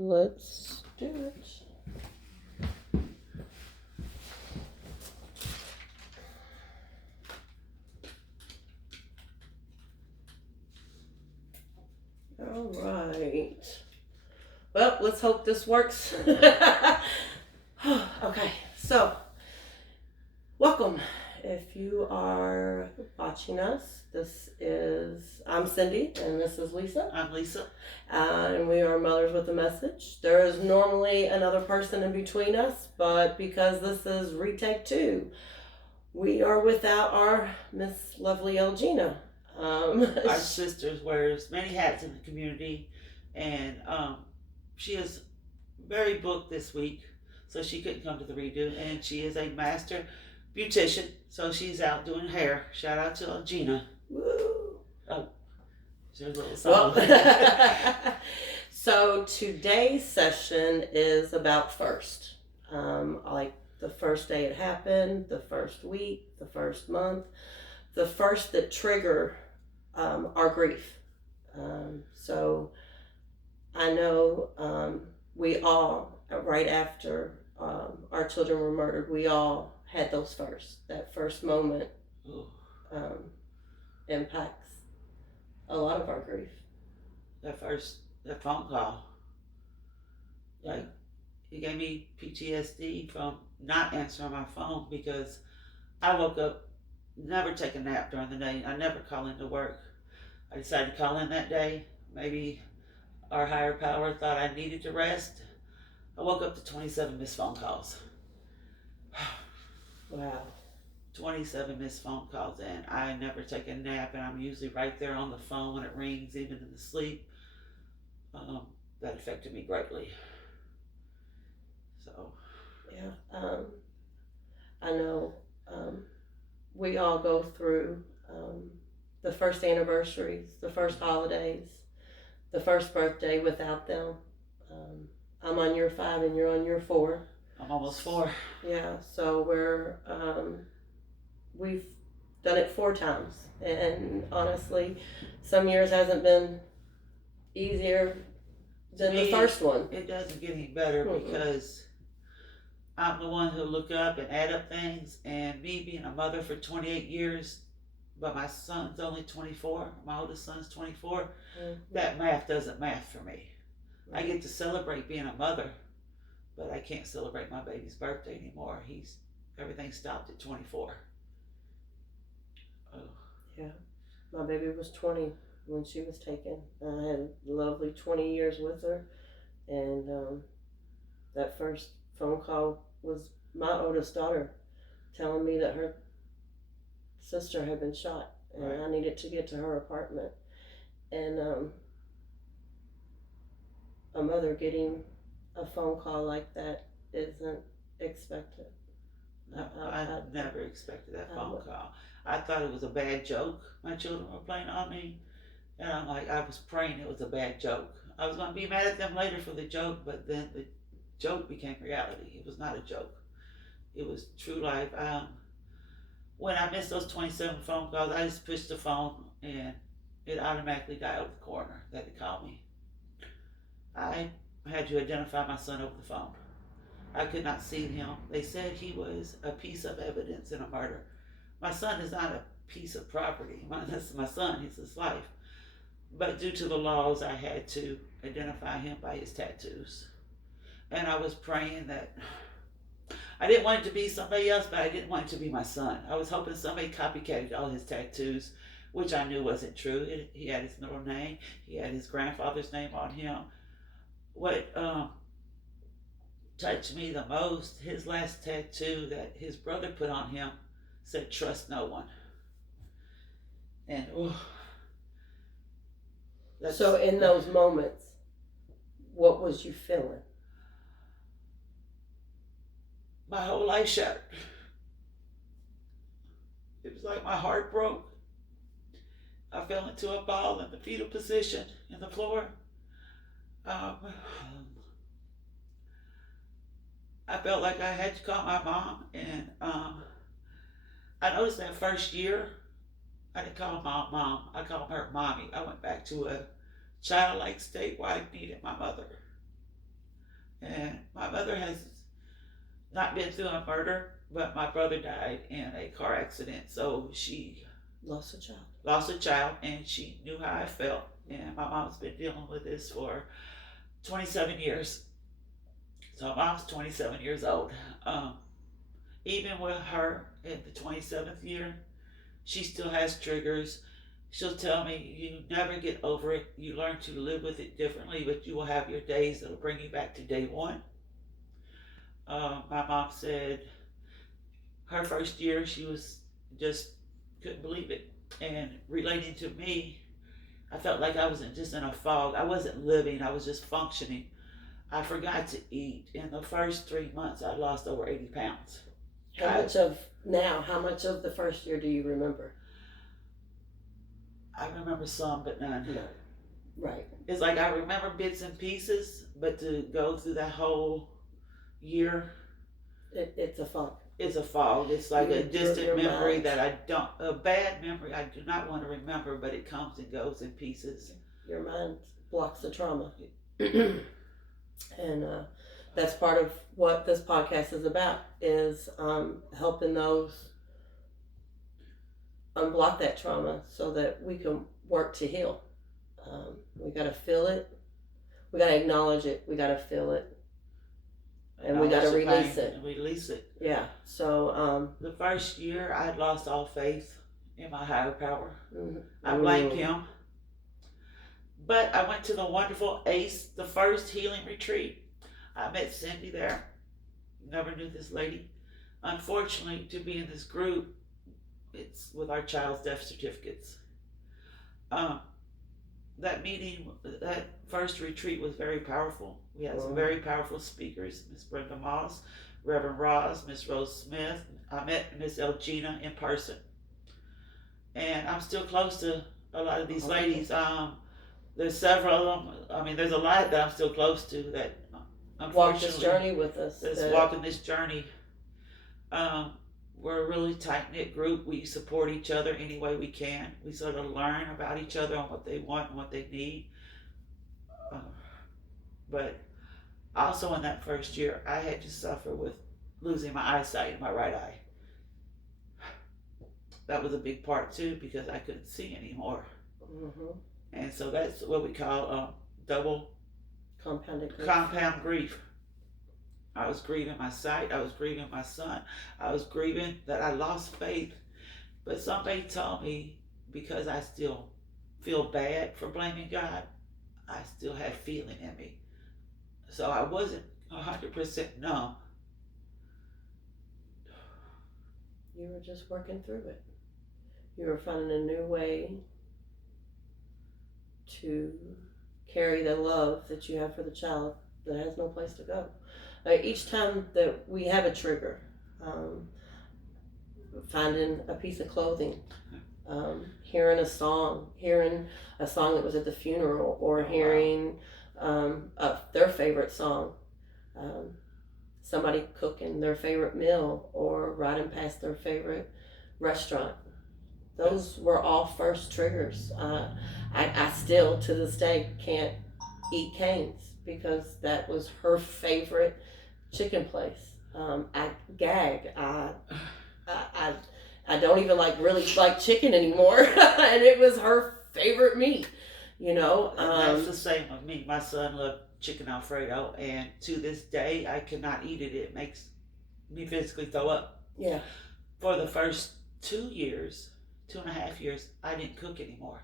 Let's do it. All right. Well, let's hope this works. Okay, so welcome. If you are watching us, I'm Cindy and this is Lisa. I'm Lisa. And we are Mothers with a Message. There is normally another person in between us, but because this is retake 2, we are without our Miss Lovely Elgina. Our sister wears many hats in the community, and she is very booked this week, so she couldn't come to the redo. And she is a master beautician, so she's out doing hair. Shout out to Elgina. Woo. Oh, there's a little song. Well, so today's session is about first. Like the first day it happened, the first week, the first month, the first that trigger our grief. So I know we all, right after our children were murdered, we all had those first. That first moment impacts a lot of our grief. That phone call, like, it gave me PTSD from not answering my phone because I woke up, never take a nap during the day. I never call into work. I decided to call in that day. Maybe our higher power thought I needed to rest. I woke up to 27 missed phone calls. Wow. 27 missed phone calls, and I never take a nap, and I'm usually right there on the phone when it rings, even in the sleep. That affected me greatly. So. Yeah. I know we all go through the first anniversaries, the first holidays, the first birthday without them. I'm on year 5 and you're on year 4. I'm almost 4. Yeah, so we've done it 4 times, and honestly, some years hasn't been easier than the first one. It doesn't get any better because I'm the one who look up and add up things, and me being a mother for 28 years, but my son's only 24, my oldest son's 24, that math doesn't math for me. I get to celebrate being a mother, but I can't celebrate my baby's birthday anymore. Everything stopped at 24. Oh. Yeah, my baby was 20 when she was taken. I had a lovely 20 years with her, and that first phone call was my oldest daughter telling me that her sister had been shot, and right. I needed to get to her apartment. And a mother getting a phone call like that isn't expected. No, I never expected that phone call. I thought it was a bad joke. My children were playing on me, and I'm like, I was praying it was a bad joke. I was going to be mad at them later for the joke, but then the joke became reality. It was not a joke. It was true life. When I missed those 27 phone calls, I just pushed the phone, and it automatically dialed the coroner that had called me. I had to identify my son over the phone. I could not see him. They said he was a piece of evidence in a murder. My son is not a piece of property. This is my son. He's his life. But due to the laws, I had to identify him by his tattoos. And I was praying that I didn't want it to be somebody else, but I didn't want it to be my son. I was hoping somebody copycatted all his tattoos, which I knew wasn't true. He had his middle name. He had his grandfather's name on him. What touched me the most, his last tattoo that his brother put on him said, "Trust no one." And so in those moments, what was you feeling? My whole life shattered. It was like my heart broke. I fell into a ball in the fetal position in the floor. I felt like I had to call my mom, and I noticed that first year, I didn't call my mom. I called her mommy. I went back to a childlike state where I needed my mother. my mother has not been through a murder, but my brother died in a car accident. So she Lost a child. Lost a child, and she knew how I felt. And my mom's been dealing with this for 27 years. So mom's 27 years old. Even with her in the 27th year, she still has triggers. She'll tell me, you never get over it. You learn to live with it differently, but you will have your days that'll bring you back to day one. My mom said her first year, she was just couldn't believe it. And relating to me, I felt like I was just in a fog. I wasn't living, I was just functioning. I forgot to eat. In the first 3 months, I lost over 80 pounds. How much of the first year do you remember? I remember some, but none. No. Right. It's like I remember bits and pieces, but to go through that whole year, it's a fog. It's a fog. It's like a distant memory mind. that a bad memory I do not want to remember, but it comes and goes in pieces. Your mind blocks the trauma. And that's part of what this podcast is about, is helping those unblock that trauma so that we can work to heal. We got to feel it. We got to acknowledge it. We got to feel it. And we got to release it. Release it. Yeah. So the first year, I had lost all faith in my higher power. Mm-hmm. I blamed him. But I went to the wonderful ACE, the first healing retreat. I met Cindy there. Never knew this lady. Unfortunately, to be in this group, it's with our child's death certificates. That meeting, that first retreat was very powerful. We had some very powerful speakers, Miss Brenda Moss, Reverend Ross, Miss Rose Smith. I met Miss Elgina in person. And I'm still close to a lot of these ladies. There's several of them. I mean, there's a lot that I'm still close to that unfortunately walk this journey with us. That's walking this journey. We're a really tight-knit group. We support each other any way we can. We sort of learn about each other and what they want and what they need. But also in that first year, I had to suffer with losing my eyesight in my right eye. That was a big part too, because I couldn't see anymore. Mm-hmm. And so that's what we call double compound grief. I was grieving my sight. I was grieving my son. I was grieving that I lost faith. But somebody told me, because I still feel bad for blaming God, I still had feeling in me. So I wasn't 100% numb. You were just working through it. You were finding a new way to carry the love that you have for the child that has no place to go. Each time that we have a trigger, finding a piece of clothing, hearing a song that was at the funeral, or hearing their favorite song, somebody cooking their favorite meal, or riding past their favorite restaurant. Those were all first triggers. I still, to this day, can't eat Cane's because that was her favorite chicken place. I gag. I don't even really like chicken anymore, and it was her favorite meat. That's the same with me. My son loved chicken Alfredo, and to this day, I cannot eat it. It makes me physically throw up. Yeah. For the first 2.5 years, I didn't cook anymore.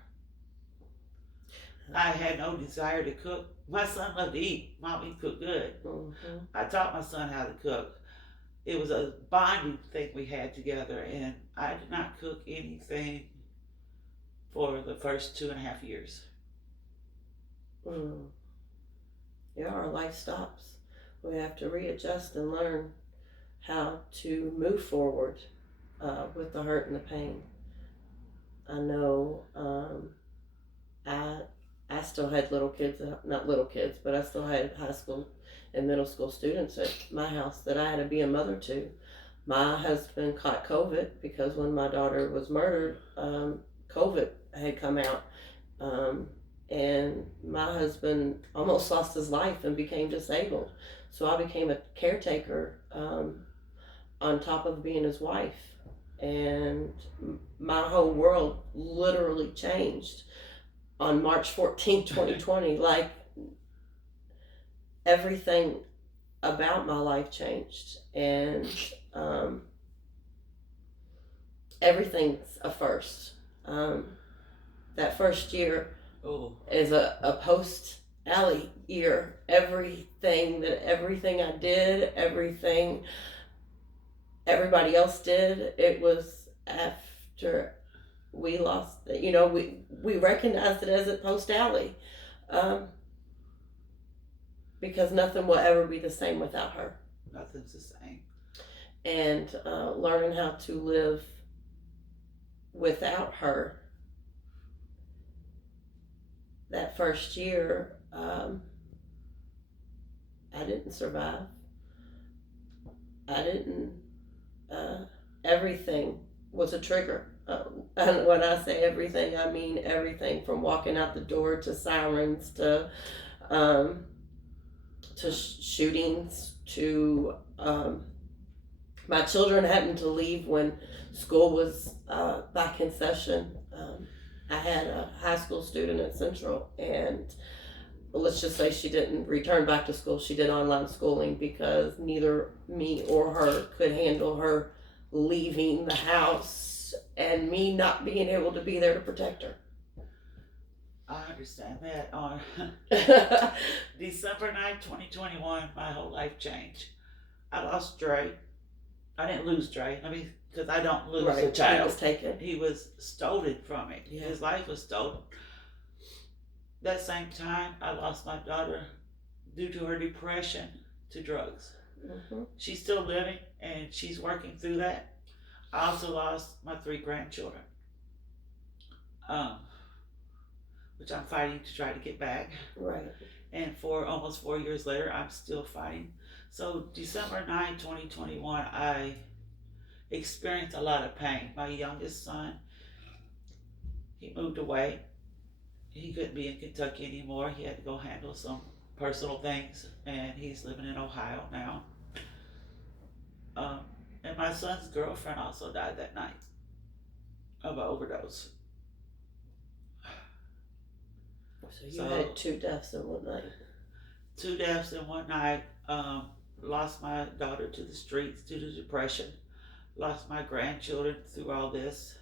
I had no desire to cook. My son loved to eat. Mommy cooked good. Mm-hmm. I taught my son how to cook. It was a bonding thing we had together, and I did not cook anything for the first 2.5 years. Yeah, our life stops. We have to readjust and learn how to move forward with the hurt and the pain. I know I still had little kids, not little kids, but I still had high school and middle school students at my house that I had to be a mother to. My husband caught COVID because when my daughter was murdered, COVID had come out. and my husband almost lost his life and became disabled. So I became a caretaker, on top of being his wife. And my whole world literally changed on March 14th, 2020. Like, everything about my life changed. And everything's a first. That first year is a post Allie year. Everything I did, everything everybody else did, it was after we lost. We recognized it as a post Allie, because nothing will ever be the same without her. Nothing's the same. And learning how to live without her. That first year, I didn't survive. I didn't. Everything was a trigger. And when I say everything, I mean everything from walking out the door to sirens to shootings to my children having to leave when school was back in session. I had a high school student at Central, and let's just say she didn't return back to school. She did online schooling because neither me or her could handle her leaving the house and me not being able to be there to protect her. I understand that. On December 9th, 2021, my whole life changed. I lost Dre. I didn't lose Dre. Because I don't lose a child. He was taken. He was stolen from me. Yeah. His life was stolen. That same time, I lost my daughter due to her depression to drugs. Mm-hmm. She's still living, and she's working through that. I also lost my 3 grandchildren, which I'm fighting to try to get back. Right. And for almost 4 years later, I'm still fighting. So December 9, 2021, I experienced a lot of pain. My youngest son, he moved away. He couldn't be in Kentucky anymore. He had to go handle some personal things, and he's living in Ohio now. And my son's girlfriend also died that night of an overdose. So you had 2 deaths in one night. 2 deaths in one night. Lost my daughter to the streets due to depression. Lost my grandchildren through all this.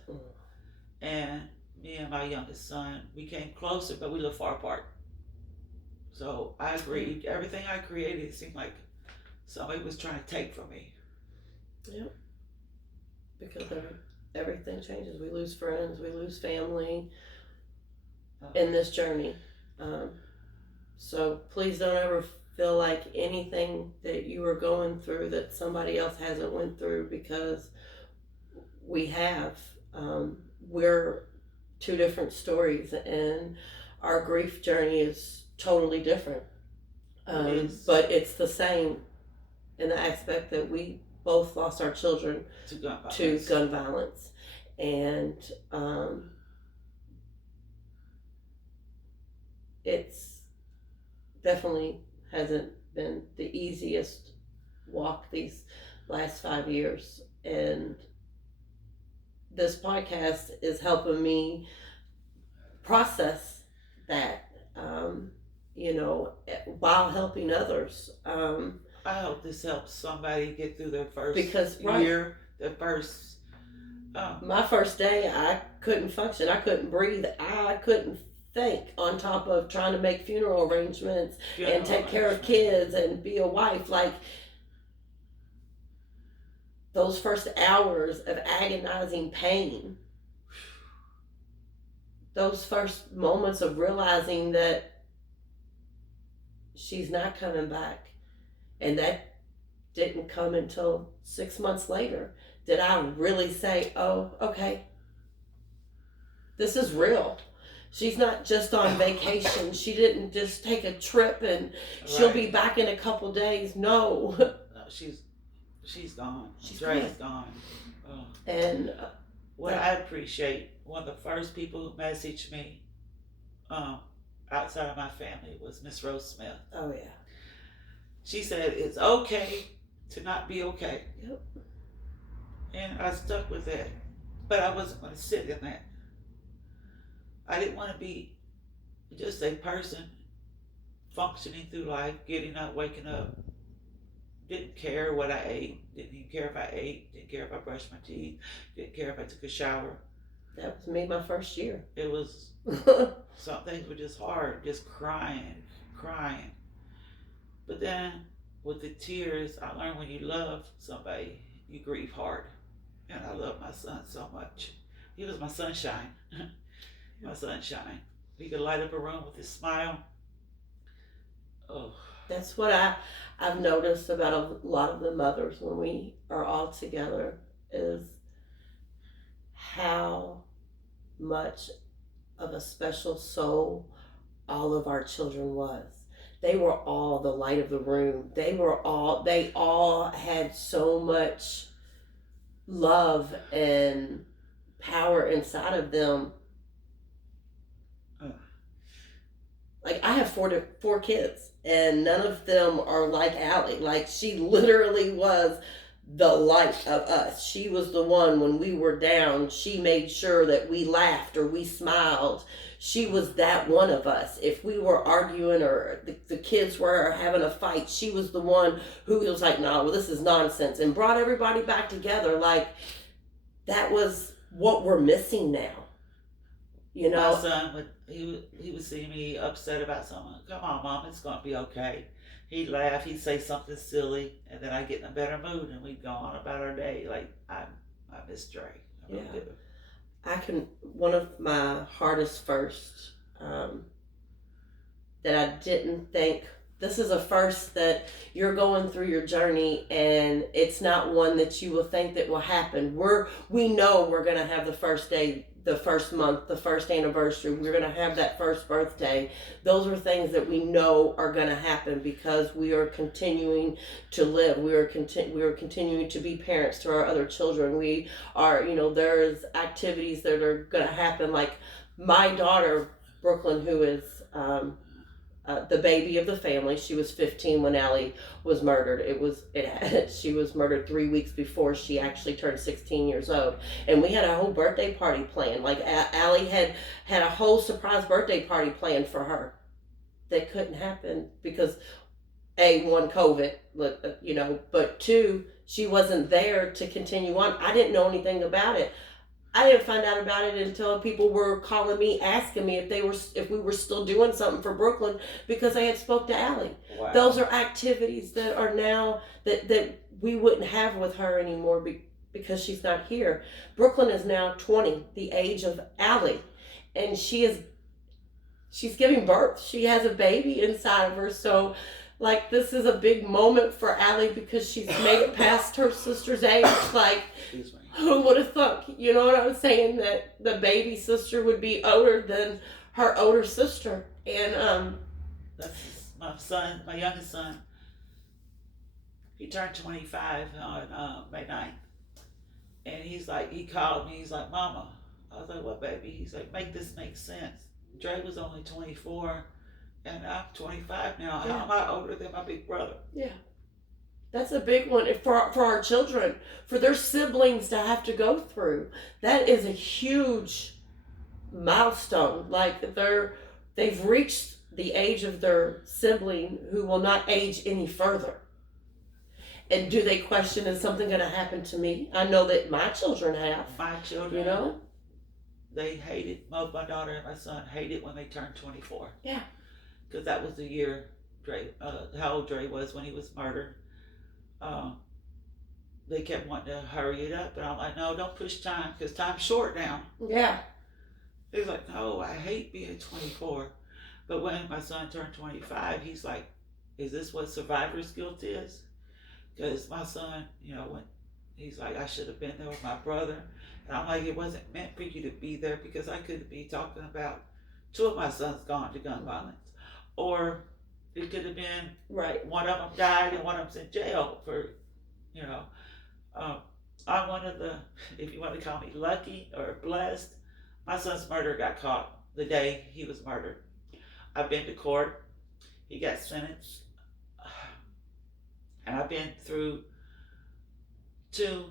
And me and my youngest son became closer, but we live far apart. So I agreed. Everything I created, it seemed like somebody was trying to take from me. Yep. Because everything changes. We lose friends, we lose family in this journey. So please don't ever feel like anything that you are going through that somebody else hasn't went through, because we have. We're 2 different stories, and our grief journey is totally different. But it's the same in the aspect that we both lost our children to gun violence. And it's definitely hasn't been the easiest walk these last 5 years. And this podcast is helping me process that, while helping others. I hope this helps somebody get through their first year, their first... my first day, I couldn't function. I couldn't breathe. I couldn't think, on top of trying to make funeral arrangements and take care of kids and be a wife. Like, those first hours of agonizing pain, those first moments of realizing that she's not coming back, and that didn't come until 6 months later. Did I really say, oh, okay, this is real? She's not just on vacation. She didn't just take a trip and she'll be back in a couple days. No. No, she's gone. Dre's gone. Oh. And what I appreciate, one of the first people who messaged me outside of my family was Miss Rose Smith. Oh yeah. She said it's okay to not be okay. Yep. And I stuck with that. But I wasn't going to sit in that. I didn't want to be just a person functioning through life, getting up, waking up. Didn't care what I ate. Didn't even care if I ate. Didn't care if I brushed my teeth. Didn't care if I took a shower. That was me my first year. It was, some things were just hard, just crying. But then with the tears, I learned when you love somebody, you grieve hard. And I love my son so much. He was my sunshine. My sunshine. He could light up a room with his smile. Oh. That's what I've noticed about a lot of the mothers when we are all together is how much of a special soul all of our children was. They were all the light of the room. They all had so much love and power inside of them. Like, I have four kids, and none of them are like Allie. Like, she literally was the light of us. She was the one when we were down. She made sure that we laughed or we smiled. She was that one of us. If we were arguing or the kids were having a fight, she was the one who was like, no, well, this is nonsense, and brought everybody back together. Like, that was what we're missing now. You know, my son he would see me upset about something. Come on, Mom, it's gonna be okay. He'd laugh. He'd say something silly, and then I'd get in a better mood, and we'd go on about our day. Like, I miss Dre. I really do. One of my hardest first that I didn't think. This is a first that you're going through your journey, and it's not one that you will think that will happen. We know we're gonna have the first day, the first month, the first anniversary. We're gonna have that first birthday. Those are things that we know are gonna happen because we are continuing to live. We are continuing to be parents to our other children. We are, there's activities that are gonna happen. Like my daughter Brooklyn, who is the baby of the family. She was 15 when Allie was murdered. She was murdered 3 weeks before she actually turned 16 years old. And we had a whole birthday party planned. Like Allie had a whole surprise birthday party planned for her. That couldn't happen because one, COVID, but two, she wasn't there to continue on. I didn't know anything about it. I didn't find out about it until people were calling me, asking me if we were still doing something for Brooklyn because I had spoke to Allie. Wow. Those are activities that are now that we wouldn't have with her anymore because she's not here. Brooklyn is now 20, the age of Allie, and she's giving birth. She has a baby inside of her, so. Like, this is a big moment for Allie because she's made it past her sister's age. Like, who would have thought, you know what I'm saying, that the baby sister would be older than her older sister. And, that's my son, my youngest son. He turned 25 on May 9th. And he called me, he's like, Mama. I was like, what, baby? He's like, make this make sense. Dre was only 24. And I'm 25 now. Yeah. How am I older than my big brother? Yeah. That's a big one for our children, for their siblings to have to go through. That is a huge milestone. Like, they've reached the age of their sibling who will not age any further. And do they question, is something going to happen to me? I know that my children have. My children, they hated, both my daughter and my son hated when they turned 24. Yeah. Because that was the year how old Dre was when he was murdered. They kept wanting to hurry it up, and I'm like, no, don't push time, because time's short now. Yeah. He's like, no, I hate being 24. But when my son turned 25, he's like, is this what survivor's guilt is? Because my son, when he's like, I should have been there with my brother. And I'm like, it wasn't meant for you to be there, because I could be talking about two of my sons gone to gun violence. Or it could have been one of them died and one of them's in jail for, I'm one of the, if you want to call me lucky or blessed, my son's murder got caught the day he was murdered. I've been to court. He got sentenced. And I've been through 2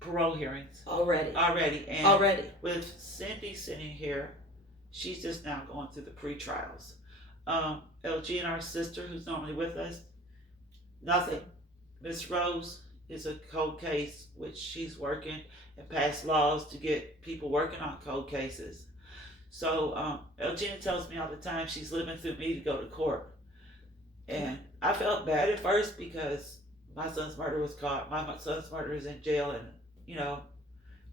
parole hearings Already. and with Cindy sitting here, she's just now going through the pre-trials. LG and our sister, who's normally with us, nothing. Miss Rose is a cold case, which she's working and passed laws to get people working on cold cases. So Elgina tells me all the time she's living through me to go to court. And I felt bad at first because my son's murder was caught. My son's murder is in jail, and you know,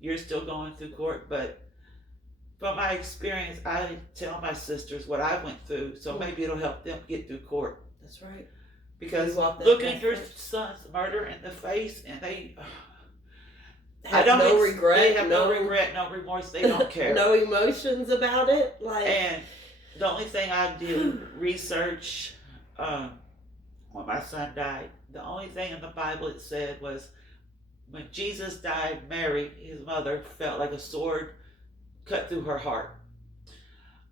you're still going through court. But from my experience, I tell my sisters what I went through, so maybe it'll help them get through court. That's right. Because looking your son's murder in the face, and they have no regret, they have no regret, no remorse. They don't care. No emotions about it. And the only thing I did research when my son died, the only thing in the Bible it said was when Jesus died, Mary, his mother, felt like a sword cut through her heart.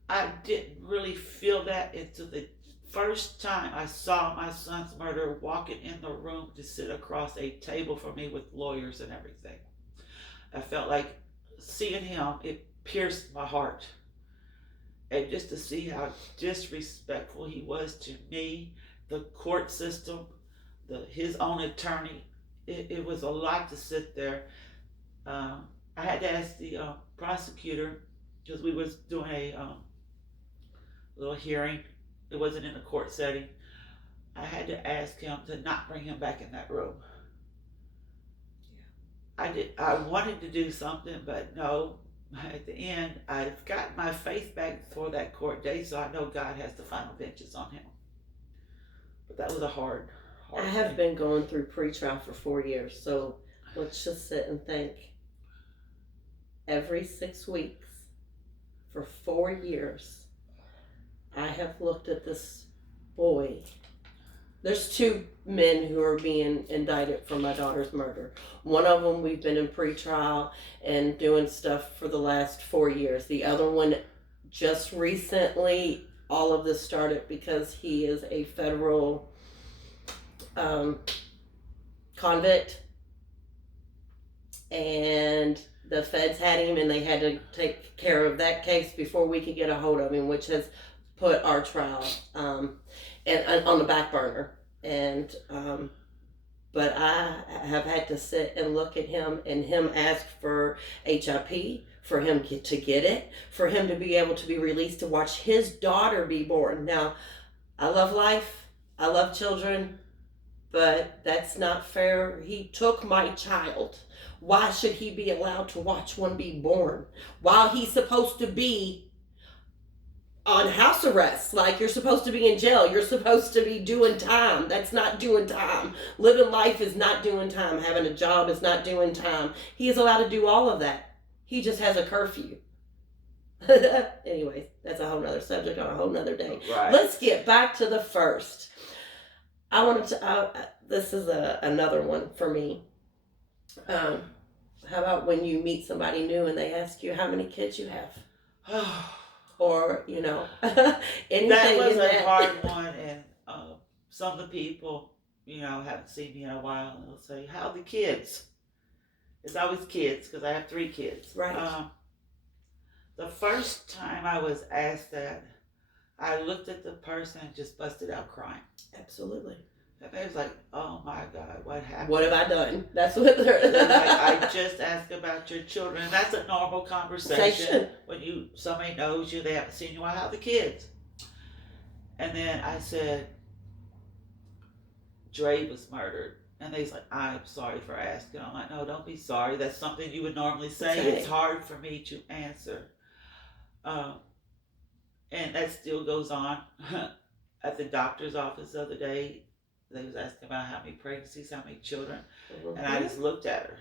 I didn't really feel that until the first time I saw my son's murderer walking in the room to sit across a table from me with lawyers and everything. I felt like seeing him, it pierced my heart. And just to see how disrespectful he was to me, the court system, his own attorney, it was a lot to sit there. I had to ask the prosecutor, because we was doing a little hearing. It wasn't in a court setting. I had to ask him to not bring him back in that room. Yeah. I wanted to do something, but no. At the end, I've got my faith back for that court date, so I know God has the final vengeance on him. But that was a hard I have been going through pre-trial for 4 years, so let's just sit and think. Every 6 weeks, for 4 years, I have looked at this boy. There's 2 men who are being indicted for my daughter's murder. One of them we've been in pre-trial and doing stuff for the last 4 years. The other one, just recently, all of this started because he is a federal convict. And the feds had him, and they had to take care of that case before we could get a hold of him, which has put our trial and on the back burner. And but I have had to sit and look at him, and him ask for HIP, for him to get it, for him to be able to be released to watch his daughter be born. Now, I love life, I love children, but that's not fair. He took my child. Why should he be allowed to watch one be born while he's supposed to be on house arrest? Like, you're supposed to be in jail. You're supposed to be doing time. That's not doing time. Living life is not doing time. Having a job is not doing time. He is allowed to do all of that. He just has a curfew. Anyways, that's a whole nother subject on a whole nother day. Right. Let's get back to the first. I wanted to, this is another one for me. How about when you meet somebody new and they ask you how many kids you have? Or, you know, anything. That was a hard one, and some of the people, you know, haven't seen me in a while, and they'll say, how are the kids? It's always kids, because I have 3 kids. Right. The first time I was asked that, I looked at the person and just busted out crying. Absolutely. And they was like, oh my God, what happened? What have I done? That's what they're like, I just asked about your children. That's a normal conversation. When somebody knows you, they haven't seen you, how are the kids? And then I said, Dre was murdered. And they's like, I'm sorry for asking. I'm like, no, don't be sorry. That's something you would normally say. Okay. It's hard for me to answer. And that still goes on. At the doctor's office the other day, they was asking about how many pregnancies, how many children. Mm-hmm. And I just looked at her.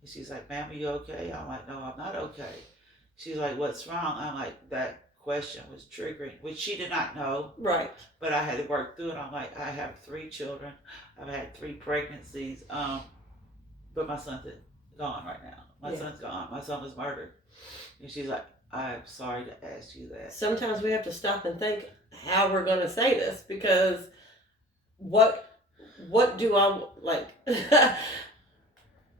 And she's like, ma'am, are you okay? I'm like, no, I'm not okay. She's like, what's wrong? I'm like, that question was triggering, which she did not know. Right. But I had to work through it. I'm like, I have 3 children. I've had 3 pregnancies. But my son's gone right now. My son's gone. My son was murdered. And she's like, I'm sorry to ask you that. Sometimes we have to stop and think how we're going to say this, because what do I like?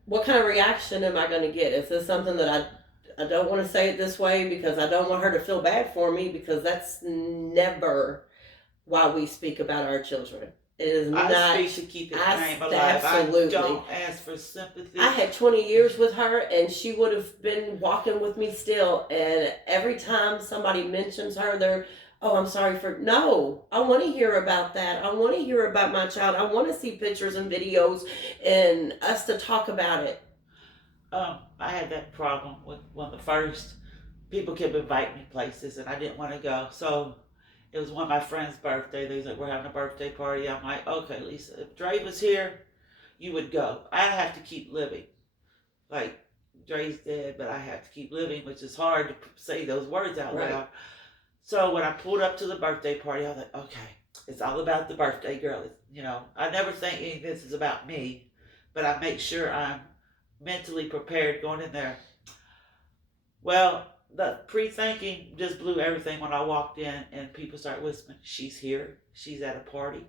What kind of reaction am I going to get? Is this something that I don't want to say it this way because I don't want her to feel bad for me, because that's never why we speak about our children. It is I not. speak to keep his I name alive. absolutely. I don't ask for sympathy. I had 20 years with her, and she would have been walking with me still. And every time somebody mentions her, they're, oh, I'm sorry for. No, I want to hear about that. I want to hear about my child. I want to see pictures and videos and us to talk about it. I had that problem with one of the first. People kept inviting me places, and I didn't want to go. So it was one of my friend's birthday. They was like, we're having a birthday party. I'm like, okay, Lisa, if Dre was here, you would go. I have to keep living. Like, Dre's dead, but I have to keep living, which is hard to say those words out Right. loud. So when I pulled up to the birthday party, I was like, okay, it's all about the birthday girl. You know, I never think any of this is about me, but I make sure I'm mentally prepared going in there. Well, the pre-thinking just blew everything when I walked in and people started whispering, she's here, she's at a party.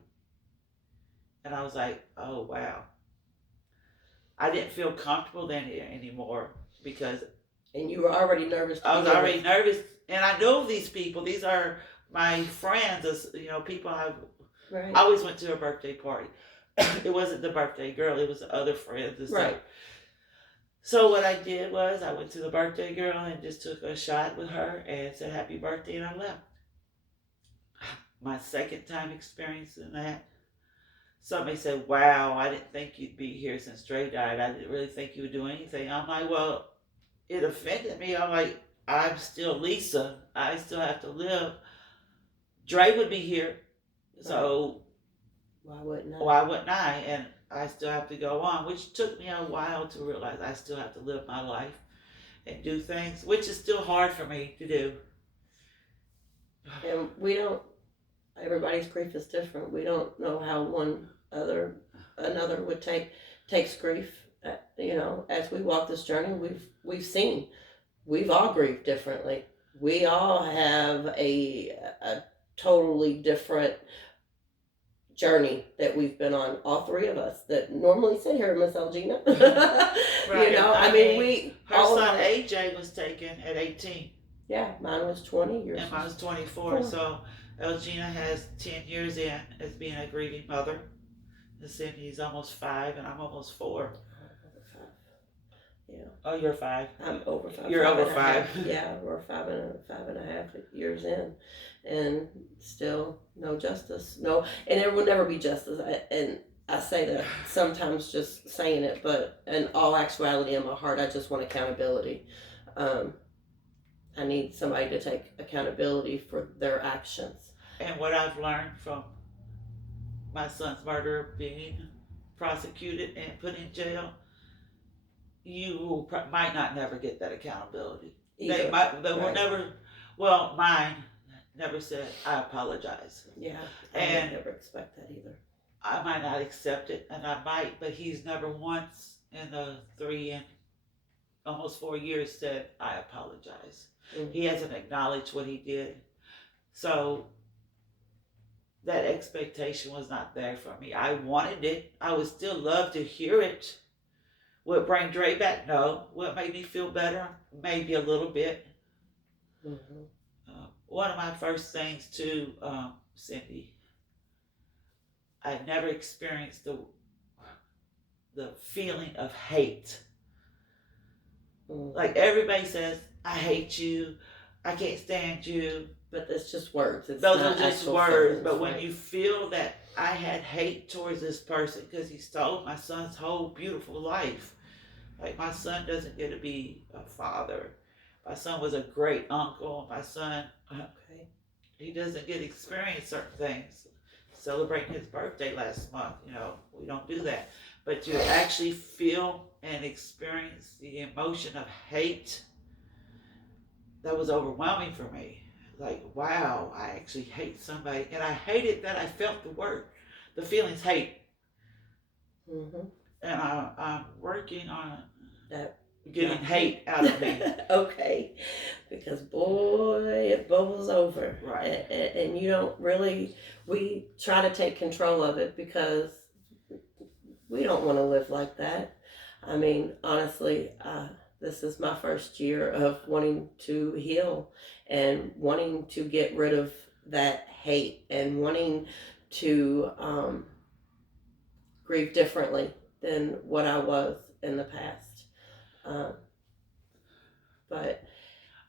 And I was like, oh, wow. I didn't feel comfortable then anymore because And you were already nervous. I was already nervous. And I know these people. These are my friends, you know, people I Right. always went to her birthday party. It wasn't the birthday girl, it was the other friends and stuff. Right. So what I did was I went to the birthday girl and just took a shot with her and said happy birthday, and I left. My second time experiencing that, somebody said, wow, I didn't think you'd be here since Dre died. I didn't really think you would do anything. I'm like, well, it offended me. I'm like, I'm still Lisa. I still have to live. Dre would be here. So why wouldn't I? Why wouldn't I? And I still have to go on, which took me a while to realize I still have to live my life and do things, which is still hard for me to do. And we don't. Everybody's grief is different. We don't know how another would takes grief. You know, as we walk this journey, we've seen, we've all grieved differently. We all have a totally different journey that we've been on, all three of us that normally sit here, Miss Elgina. Right. You know, I mean, her son AJ was taken at 18. Yeah, mine was 20 years. And mine was 24. So Elgina has 10 years in as being a grieving mother. And Cindy's almost 5, and I'm almost 4. Yeah. Oh, you're 5. I'm over 5. You're over 5. Yeah, we're 5.5 years in, and still no justice. No, and there will never be justice. And I say that sometimes just saying it, but in all actuality, in my heart, I just want accountability. I need somebody to take accountability for their actions. And what I've learned from my son's murderer being prosecuted and put in jail, you might not never get that accountability. They will never. Well, mine never said I apologize. Yeah, I and would never expect that either. I might not accept it, and I might, but he's never once in the 3 and almost 4 years said I apologize. Mm-hmm. He hasn't acknowledged what he did, so that expectation was not there for me. I wanted it. I would still love to hear it. Would it bring Dre back? No. Would it make me feel better? Maybe a little bit. Mm-hmm. One of my first things too, Cindy, I never experienced the feeling of hate. Mm-hmm. Like everybody says, I hate you, I can't stand you. But that's just words. Those are just words. But when you feel that I had hate towards this person because he stole my son's whole beautiful life. Like, my son doesn't get to be a father. My son was a great uncle. My son, he doesn't get to experience certain things. Celebrating his birthday last month, you know, we don't do that. But to actually feel and experience the emotion of hate, that was overwhelming for me. Like, wow, I actually hate somebody. And I hated that I felt the feelings hate. Mm-hmm. And I'm working on that. getting hate out of me. Okay, because boy, it bubbles over. Right. And you don't really, we try to take control of it because we don't want to live like that. I mean, honestly, this is my first year of wanting to heal and wanting to get rid of that hate and wanting to grieve differently than what I was in the past. Um, but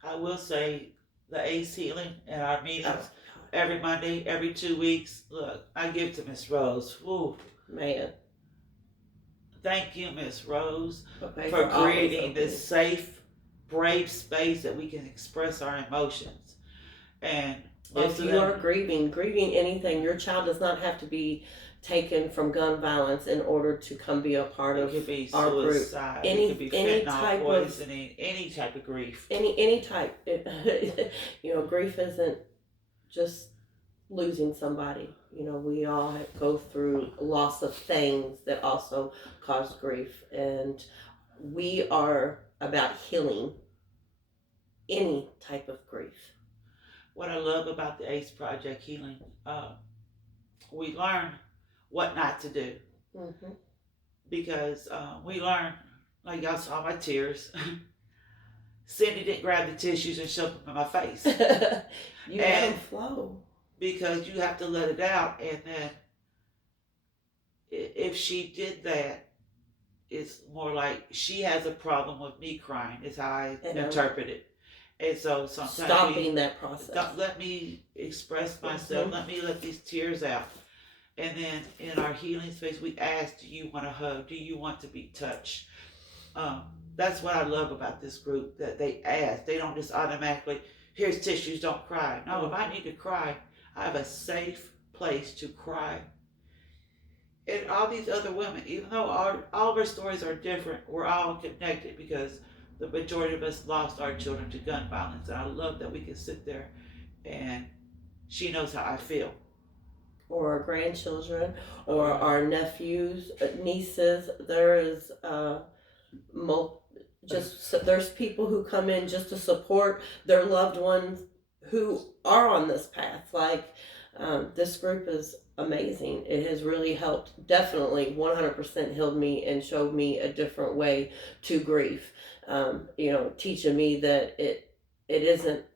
I will say the ACE healing and our meetings oh, every Monday, every 2 weeks. Look, I give to Miss Rose. Woo. man, Thank you, Miss Rose, okay, for all those creating this openings. safe, brave space that we can express our emotions. And most If of you are them, grieving anything, your child does not have to be taken from gun violence in order to come be a part it of could be our group. suicide, Any it could be any fentanyl type of poisoning, any type of grief. any type, you know, grief isn't just losing somebody. You know, we all go through loss of things that also cause grief, and we are about healing any type of grief. What I love about the ACE Project Healing, we learn what not to do Mm-hmm. because we learn, like y'all saw my tears. Cindy didn't grab the tissues and shove them in my face. You let them flow. Because you have to let it out, and then if she did that, it's more like she has a problem with me crying, is how I interpret it. And so sometimes stopping that process. Let me express myself, let me let these tears out. And then in our healing space, we ask, do you want a hug? Do you want to be touched? That's what I love about this group, that they ask. They don't just automatically, here's tissues, don't cry. No, if I need to cry, I have a safe place to cry. And all these other women, even though all of our stories are different, we're all connected because the majority of us lost our children to gun violence. And I love that we can sit there and she knows how I feel. Or our grandchildren, or our nephews, nieces. There is there's people who come in just to support their loved ones who are on this path. Like this group is amazing. It has really helped, definitely 100% healed me and showed me a different way to grief. You know, teaching me that it isn't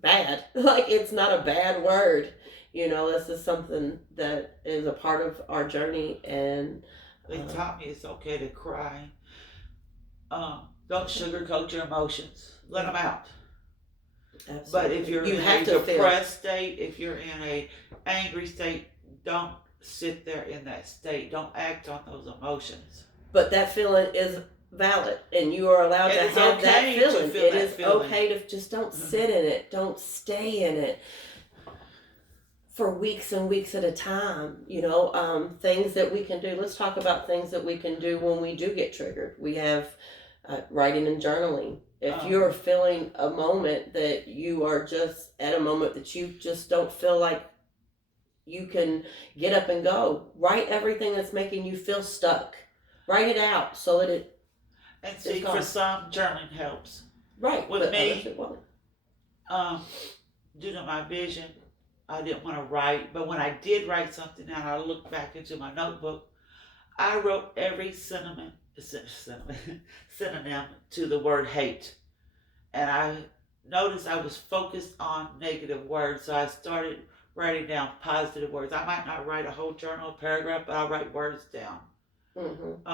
bad. Like, it's not a bad word. You know, this is something that is a part of our journey, and they taught me it's okay to cry. Don't sugarcoat your emotions. Let them out. Absolutely. But if you're in a depressed state, if you're in a angry state, don't sit there in that state. Don't act on those emotions. But that feeling is valid, and you are allowed to have that feeling. It is okay to just don't sit in it. Don't stay in it for weeks and weeks at a time. You know, things that we can do. Let's talk about things that we can do when we do get triggered. We have writing and journaling. If you're feeling a moment that you are just at a moment that you just don't feel like you can get up and go, write everything that's making you feel stuck. Write it out so that it. And see, for some, journaling helps. Right. With me, due to my vision, I didn't want to write. But when I did write something down, I looked back into my notebook. I wrote every synonym to the word hate. And I noticed I was focused on negative words. So I started writing down positive words. I might not write a whole journal paragraph, but I'll write words down. Mm-hmm.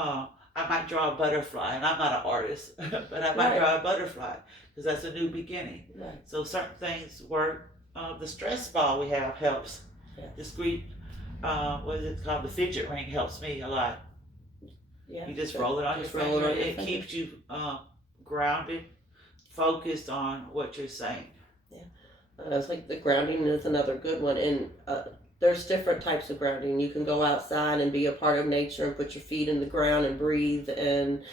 I might draw a butterfly, and I'm not an artist, but I might draw a butterfly because that's a new beginning. Right. So certain things work. The stress ball we have helps. Yeah. Discrete, what is it called? The fidget ring helps me a lot. Yeah. You just roll it on your finger. It keeps you grounded, focused on what you're saying. Yeah. I think the grounding is another good one. And there's different types of grounding. You can go outside and be a part of nature and put your feet in the ground and breathe and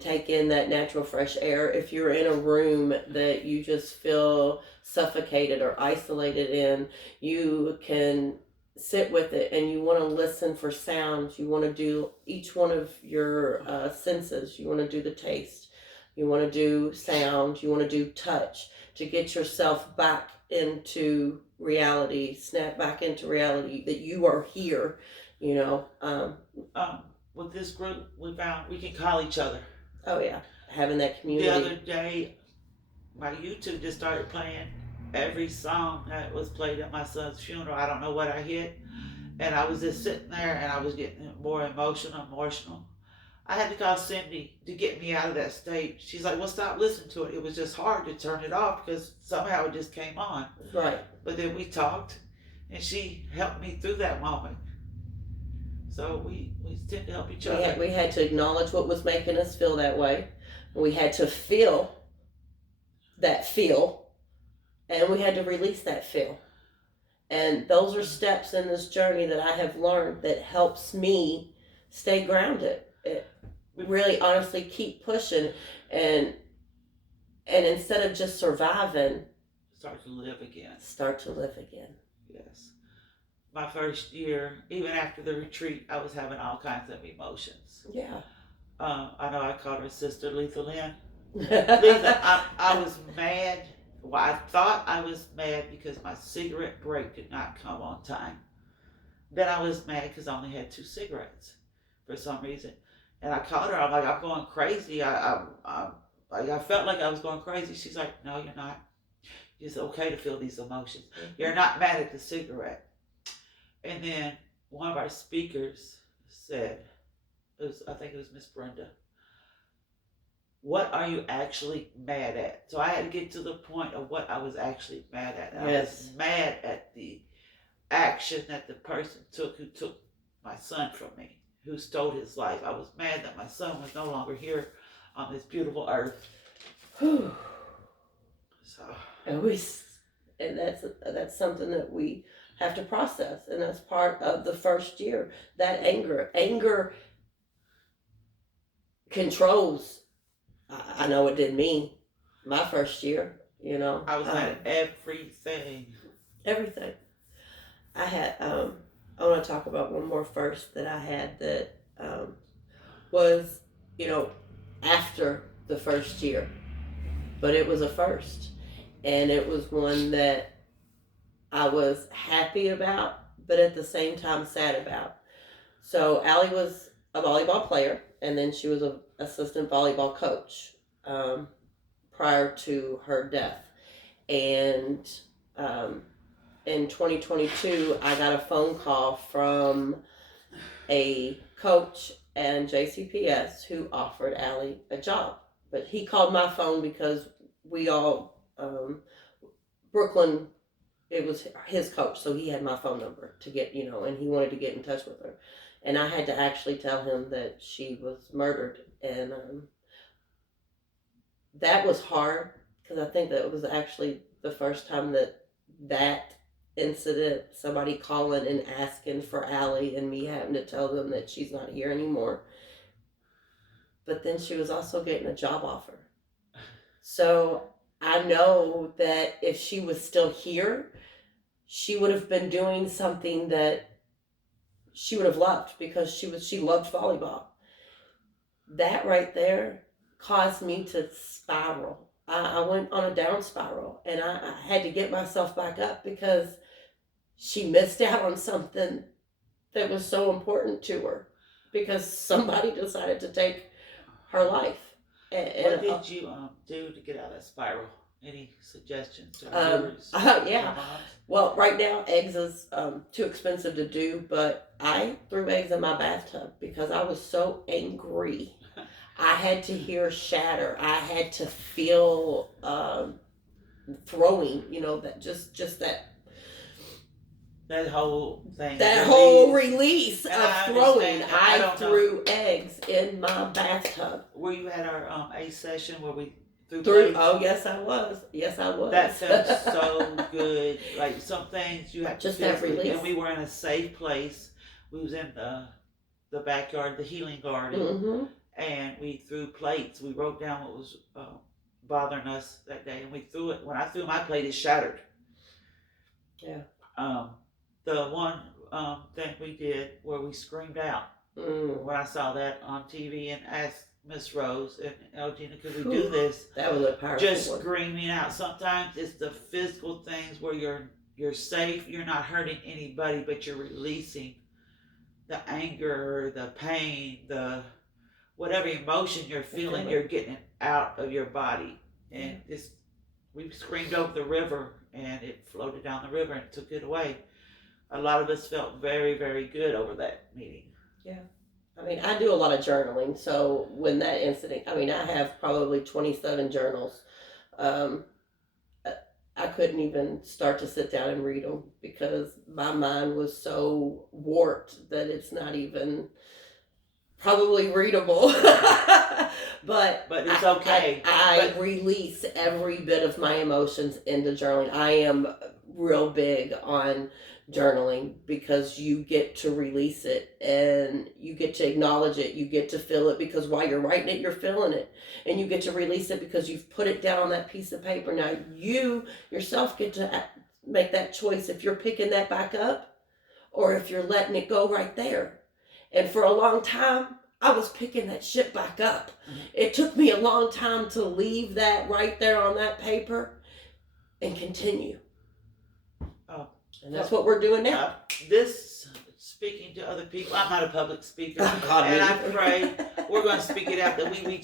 take in that natural fresh air. If you're in a room that you just feel suffocated or isolated in, you can sit with it and you want to listen for sounds. You want to do each one of your senses. You want to do the taste. you want to do sound, you want to do touch to get yourself back into reality, snap back into reality that you are here, you know. With this group, we found we can call each other. Oh yeah, having that community. The other day, my YouTube just started playing every song that was played at my son's funeral. I don't know what I hit, and I was just sitting there, and I was getting more emotional. I had to call Cindy to get me out of that state. She's like, "Well, stop listening to it." It was just hard to turn it off because somehow it just came on. Right. But then we talked, and she helped me through that moment. So we tend to help each other. We had to acknowledge what was making us feel that way. We had to feel that feel, and we had to release that feel. And those are steps in this journey that I have learned that helps me stay grounded. It really honestly keep pushing, and instead of just surviving, start to live again. Start to live again. Yes. My first year, even after the retreat, I was having all kinds of emotions. Yeah. I know I called her Sister Lethal Lynn. I was mad. Well, I thought I was mad because my cigarette break did not come on time. Then I was mad because I only had 2 cigarettes for some reason. And I called her. I'm like, I'm going crazy. I felt like I was going crazy. She's like, no, you're not. It's okay to feel these emotions. You're not mad at the cigarette. And then one of our speakers said, I think it was Miss Brenda, what are you actually mad at? So I had to get to the point of what I was actually mad at. And yes. I was mad at the action that the person took who took my son from me, who stole his life. I was mad that my son was no longer here on this beautiful earth. So, and that's something that we have to process, and that's part of the first year. That anger controls. I know it did me my first year, you know. I was mad at everything. Everything. I had, I want to talk about one more first that I had that was, you know, after the first year. But it was a first. And it was one that I was happy about, but at the same time sad about. So Allie was a volleyball player, and then she was an assistant volleyball coach prior to her death. And in 2022, I got a phone call from a coach and JCPS who offered Allie a job. But he called my phone because we all, Brooklyn, it was his coach, so he had my phone number to get, you know, and he wanted to get in touch with her. And I had to actually tell him that she was murdered. And that was hard because I think that was actually the first time that incident, somebody calling and asking for Allie and me having to tell them that she's not here anymore. But then she was also getting a job offer. So I know that if she was still here, she would have been doing something that she would have loved because she loved volleyball. That right there caused me to spiral. I went on a down spiral, and I had to get myself back up because she missed out on something that was so important to her because somebody decided to take her life. What did you do to get out of that spiral? Any suggestions? Yeah. Well, right now eggs is too expensive to do, but I threw eggs in my bathtub because I was so angry. I had to hear shatter. I had to feel throwing. You know, that just that whole thing. That whole release of throwing. I threw eggs in my bathtub. Were you at our A session where we threw? Oh, yes, I was. Yes, I was. That felt so good. Like some things you have to just have release. And we were in a safe place. We was in the backyard, the healing garden, mm-hmm. and we threw plates. We wrote down what was bothering us that day, and we threw it. When I threw my plate, it shattered. Yeah. The one thing we did where we screamed out when I saw that on TV and asked Miss Rose and Elgina, could we do this? That was a powerful Just one. screaming out. Sometimes it's the physical things where you're safe, you're not hurting anybody, but you're releasing the anger, the pain, the whatever emotion you're feeling, you're getting it out of your body. And we screamed over the river, and it floated down the river and took it away. A lot of us felt very, very good over that meeting. Yeah. I mean, I do a lot of journaling, so when that incident, I mean, I have probably 27 journals. I couldn't even start to sit down and read them because my mind was so warped that it's not even probably readable. but it's okay. I release every bit of my emotions into journaling. I am real big on journaling because you get to release it and you get to acknowledge it, you get to feel it, because while you're writing it, you're feeling it, and you get to release it because you've put it down on that piece of paper. Now you yourself get to make that choice if you're picking that back up or if you're letting it go right there. And for a long time I was picking that shit back up. It took me a long time to leave that right there on that paper and continue. And that's what we're doing now. This, speaking to other people, I'm not a public speaker, God, and I pray we're going to speak it out that we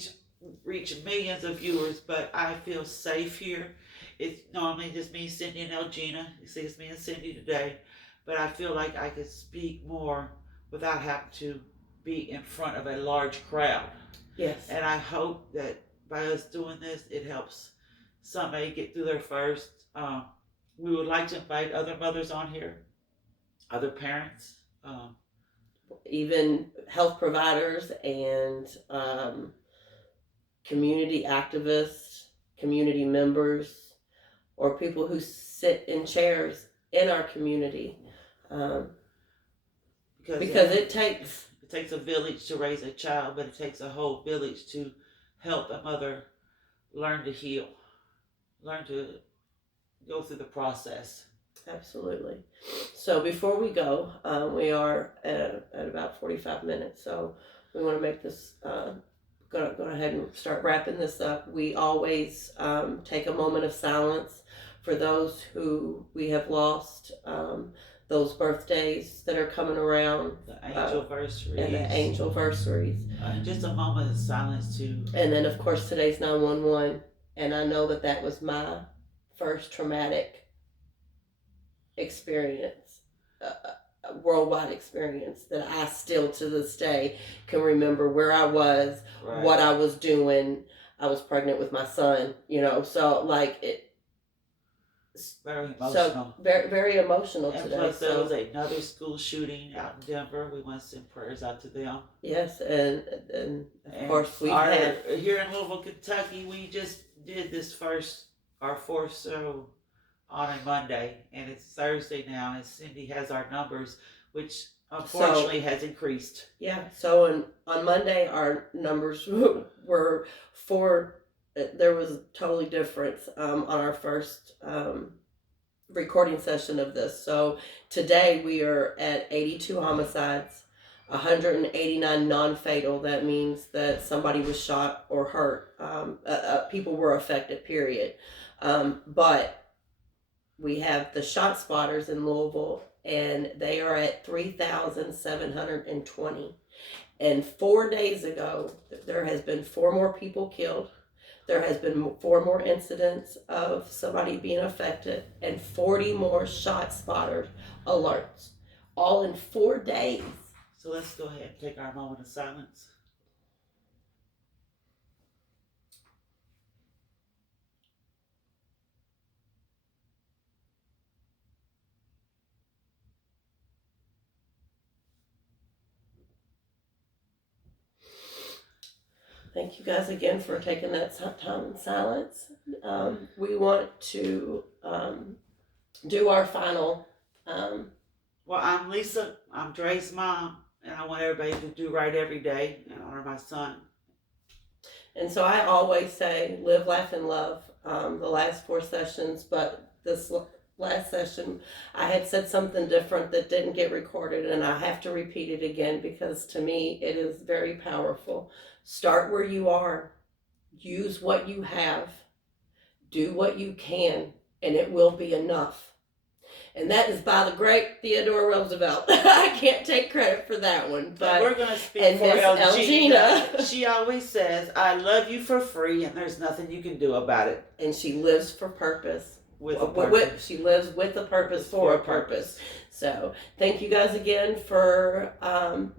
reach millions of viewers, but I feel safe here. It's normally just me, Cindy, and Elgina. You see, it's me and Cindy today, but I feel like I could speak more without having to be in front of a large crowd. Yes. And I hope that by us doing this, it helps somebody get through their first. We would like to invite other mothers on here, other parents. Even health providers and community activists, community members, or people who sit in chairs in our community. Because it takes a village to raise a child, but it takes a whole village to help a mother learn to heal, learn to go through the process. Absolutely. So before we go, we are at about 45 minutes, so we want to make this, go ahead and start wrapping this up. We always take a moment of silence for those who we have lost, those birthdays that are coming around. The angelversaries. And the angelversaries. Just a moment of silence too. And then of course today's 911, and I know that was my first traumatic experience, a worldwide experience that I still to this day can remember where I was, right, what I was doing. I was pregnant with my son, so like it. Very emotional. So very, very emotional and today. Plus there was another school shooting out in Denver. We want to send prayers out to them. Yes, and of course we had here in Louisville, Kentucky. We just did our fourth show on a Monday, and it's Thursday now, and Cindy has our numbers, which unfortunately has increased. Yeah, so on Monday our numbers were 4. There was a totally difference on our first recording session of this. So today we are at 82 homicides, 189 non-fatal. That means that somebody was shot or hurt. People were affected, period. But we have the shot spotters in Louisville, and they are at 3,720. And 4 days ago, there has been 4 more people killed. There has been 4 more incidents of somebody being affected and 40 more shot spotter alerts, all in 4 days. So let's go ahead and take our moment of silence. Thank you guys again for taking that time in silence. We want to do our final. Well, I'm Lisa. I'm Dre's mom, and I want everybody to do right every day and honor my son. And so I always say, live, laugh, and love. The last 4 sessions, but this last session, I had said something different that didn't get recorded, and I have to repeat it again because to me it is very powerful. Start where you are, use what you have, do what you can, and it will be enough. And that is by the great Theodore Roosevelt. I can't take credit for that one, but we're going to speak and for Miss Elgina. Elgina. She always says, I love you for free, and there's nothing you can do about it. And she lives for purpose. With a purpose. She lives with a purpose for a purpose. So thank you guys again for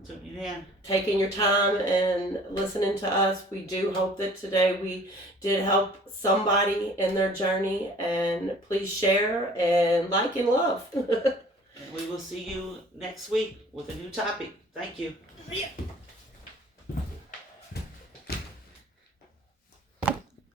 Tuning in. taking your time and listening to us. We do hope that today we did help somebody in their journey, and please share and like and love. And we will see you next week with a new topic. Thank you.